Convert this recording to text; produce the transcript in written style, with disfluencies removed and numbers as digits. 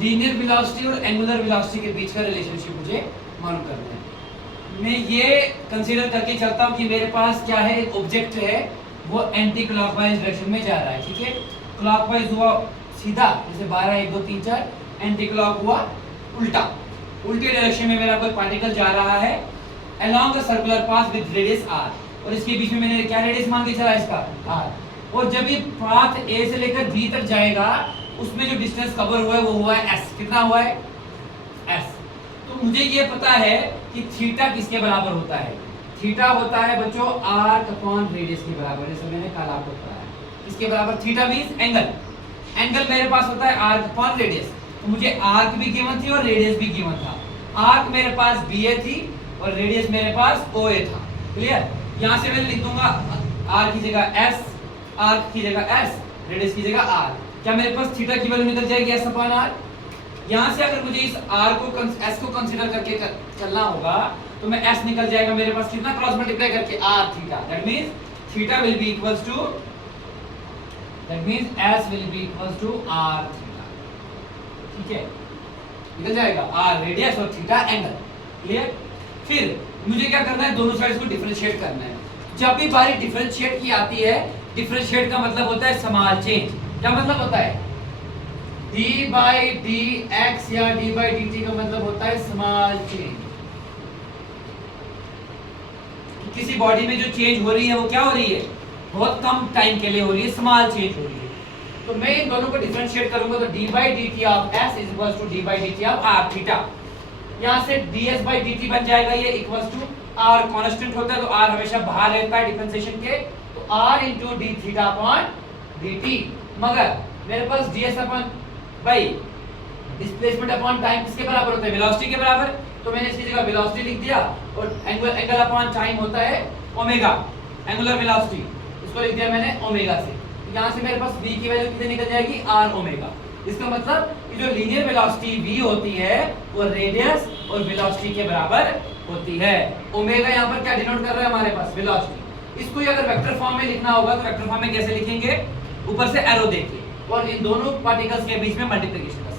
Linear velocity और angular velocity के बीच का रिलेशनशिप मुझे मालूम करना है। मैं ये कंसीडर करके चलता हूँ कि मेरे पास क्या है, एक ऑब्जेक्ट है, वो एंटी क्लॉकवाइज डायरेक्शन में जा रहा है, ठीक है। क्लॉकवाइज हुआ सीधा, जैसे 12 1 2 3 4, एंटी क्लॉक हुआ उल्टा, उल्टे डायरेक्शन में मेरा कोई पार्टिकल जा रहा है along a circular path with radius r, और इसके बीच में मैंने क्या रेडियस मान के चला इसका r, और जब ये पाथ a से लेकर b तक जाएगा उसमें जो डिस्टेंस कवर हुआ है वो हुआ है s। कितना हुआ है? s। तो मुझे ये पता है कि थीटा किसके बराबर होता है। थीटा होता है बच्चों आर्क अपॉन रेडियस के बराबर, जैसे मैंने कल आपको बताया। किसके बराबर? Theta means angle. एंगल मेरे पास होता है आर्क अपॉन रेडियस, तो मुझे आर्क भी गिवन थी और रेडियस भी गिवन था। आर्क मेरे पास BA थी और रेडियस मेरे पास OA था। क्लियर? यहाँ से मैं लिख दूंगा R की जगह S, आर्क की जगह S, रेडियस की जगह R। क्या मेरे पास थीटा की वैल्यू निकल जाएगी S अपॉन R? यहाँ से अगर मुझे इस R को S को कंसीडर करके चलना होगा तो मैं S निकल जाएगा मेरे पास कितना, क्रॉस मल्टीप्लाई करके R theta. That means theta will be equals to, that means S will be equals to R theta. ठीक है, निकल जाएगा R रेडियस और थीटा एंगल। क्लियर? फिर मुझे क्या करना है, दोनों साइड्स को डिफरेंशिएट करना है। जब भी बारी डिफरेंशिएट की आती है, डिफरेंशिएट का मतलब होता है स्मॉल चेंज। क्या मतलब होता है? d बाई डी एक्स या d बाई डी टी का मतलब होता है स्मॉल चेंज। किसी बॉडी में जो चेंज हो रही है वो क्या हो रही है, बहुत कम टाइम के लिए हो रही है, स्मॉल चेंज हो रही है। तो मैं इन दोनों को डिफरेंशिएट करूंगा तो d by D T of s is equals to d by D T of r theta. यहाँ से ds बाई dt बन जाएगा ये इक्वल्स टू r, कांस्टेंट होता है तो r हमेशा बाहर रहता है डिफरेंशिएशन के, तो r into d theta upon dt। मगर मेरे पास ds upon by displacement upon time किसके बराबर होता है, वेलोसिटी के बराबर। तो मैंने इसकी जगह वेलोसिटी लिख दिया, और एंगल अपॉन टाइम होता है ओमेगा, एंगुलर वेलोसिटी, इसको लिख दिया मैंने ओमेगा से। यहाँ से मेरे पास v की वैल्यू कितनी निकल जाएगी, r ओमेगा। इसका मतलब कि जो लीनियर वेलोसिटी v होती है वो रेडियस और वेलोसिटी के बराबर होती है। ओमेगा यहाँ पर क्या डिनोट कर रहा है हमारे पास, वेलोसिटी। इसको अगर वेक्टर फॉर्म में लिखना होगा तो वेक्टर फॉर्म में कैसे लिखेंगे, ऊपर से एरो देके और इन दोनों पार्टिकल्स के बीच में मल्टीप्लिकेशन